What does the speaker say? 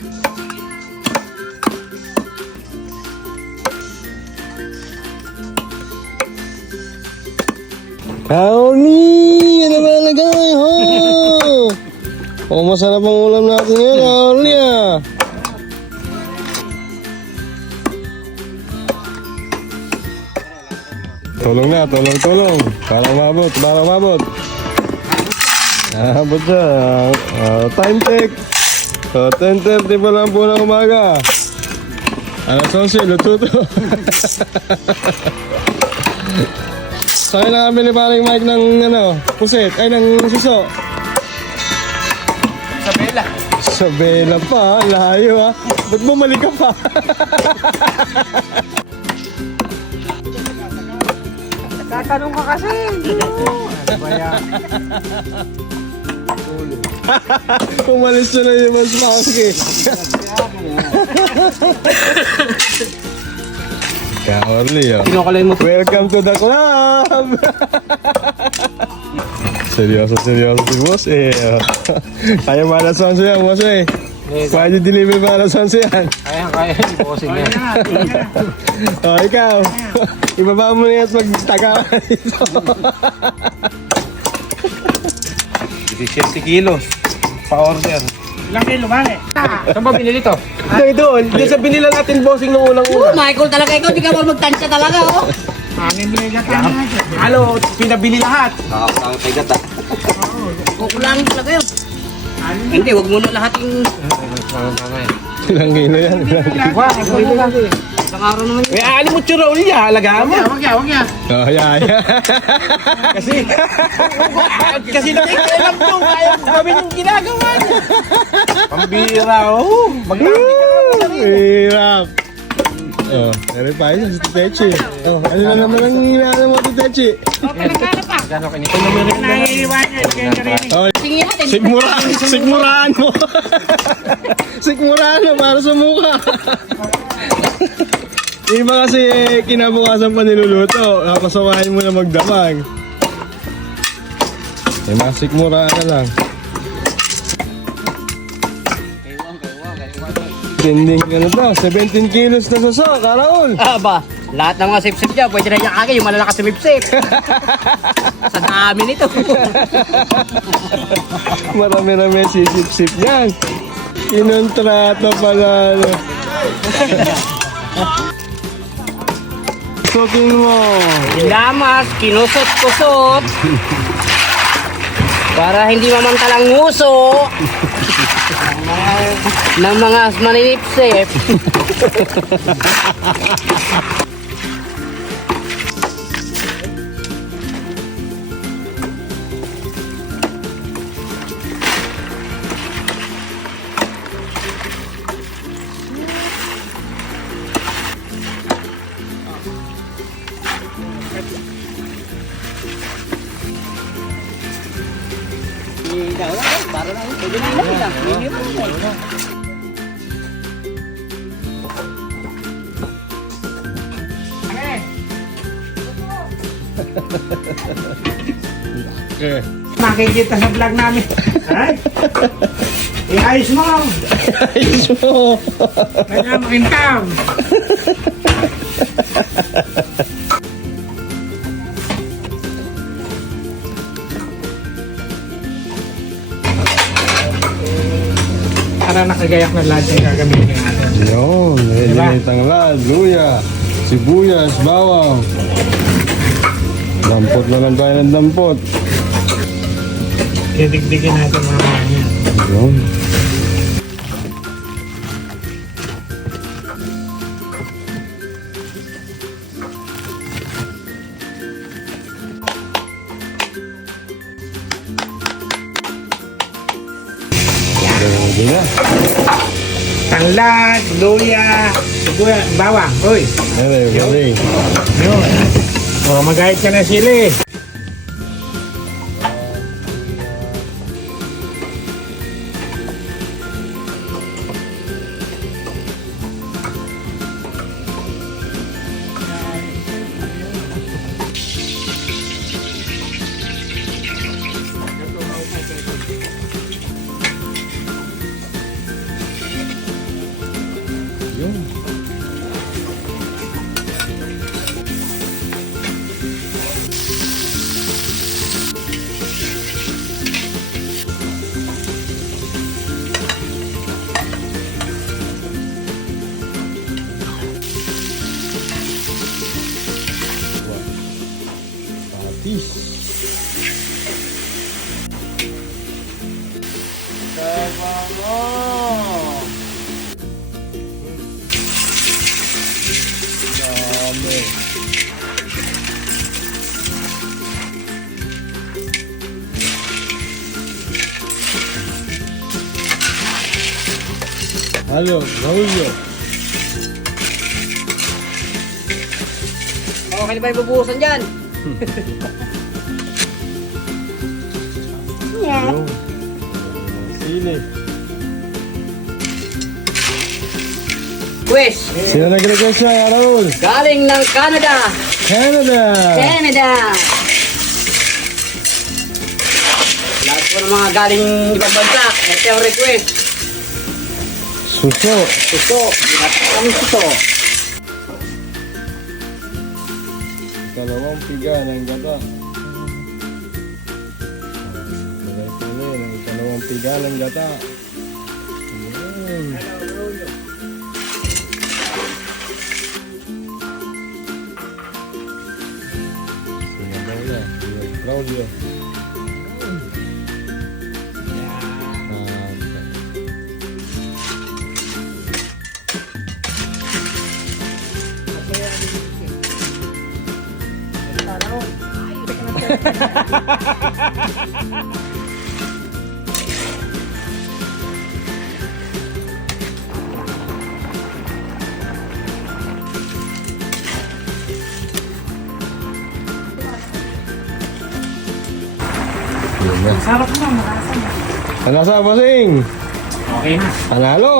Kaoli! Ano ba nalagay? Ho! Oh, masarap ang ulam natin ngayon, Kaoli ah! Tulong na, tulong. Para umabot, Abot siya. Time check. 10:30 pa lang po ng umaga. Alas 11, luto to. Sa'yo na kami ni paring Mike ng pusit, ng suso. Sa Bella pa, layo ah. Ba't bumalik ka pa? Tatanong ka kasi. Ano ba yan? Umalis na yung mas maski. Kaorli oh. Kinukulay mo. Welcome to the club! Seryoso si boss eh. Kaya para sa 11 yan, boss eh. Pwede deliver para sa 11 yan. Kaya, hindi po kasi yan. O, ikaw. Ibaba mo na yan at magtaka ka dito. 70 kilos. Pa-order. Ilang kilo ba eh? Saan ba binili to? Doon. Hindi sa binila natin bossing nung unang-una. Michael talaga ikaw, di ka mo magtansya talaga, oh. Halo, pinabili lahat. Kukulangin talaga yun. Hindi, wag mo na lahat yung... Ilang kilo yan? Isang araw naman yun. May aalim mo tsura uli niya, alagaan mo. Wag niya. Oh, yeah. Kasi nakikailam to, kaya gawin yung ginagawa niya. Pambira, oh. Magtapit ka naman. Hirap. Oh, verify sa si Techi. Oh, ano na naman ang hinahanap mo si Techi? Gano'n kinito naman rin na. Oh, Tingin natin. sigmuraan mo. Sigmuraan mo para sa mukha. Iba kasi kinabukasan pa niluluto. Kapasakayin mo na magdamag. Mga sigmuraan na lang. Tending to, 17 kilos na suso, Karaol. Aba, lahat ng mga sip-sip dyan, pwede na niya kagay, yung malalakas na sip-sip. Sa dami nito. Marami-rami sisip-sip yan. Kinontrata pala. Sukin mo. Lamas, kinusot-kusot. Para hindi mamantalang nguso. Ng mga maninipsip. Para lang, pwede na lang. Okay. Makikita sa vlog namin. Ay! Ayos mo! Ayos mo. Kaya makintam! Para nakagayak na lahat yung gagamitin natin. Yun, may tanglad, luya, sibuyas, bawang. Dampot na lang tayo ng dampot. Idigdigin natin mga yan. Yun. Yan. Tanglad, luya, sibuyas, bawang. Uy! Galing. Yun. O, magahit ka na sila eh. Halo, Raulio. Okay na ba yung bubuhusan dyan? Ayun. Sili. Quiz, Sino nag-request siya, Raul? galing ng Canada. Canada! Canada! Lahat po ng mga galing ibang bansa. Ito yung request. Suso. Suso. Ang suso. Ikalawang piga ng gata. Tuloy-tuloy ng ikalawang piga ng gata. Ayun. Sinabaw na. Claudio. Yun na. Sarap na, malasa na. Ano sa bossing? Okay na. Panalo!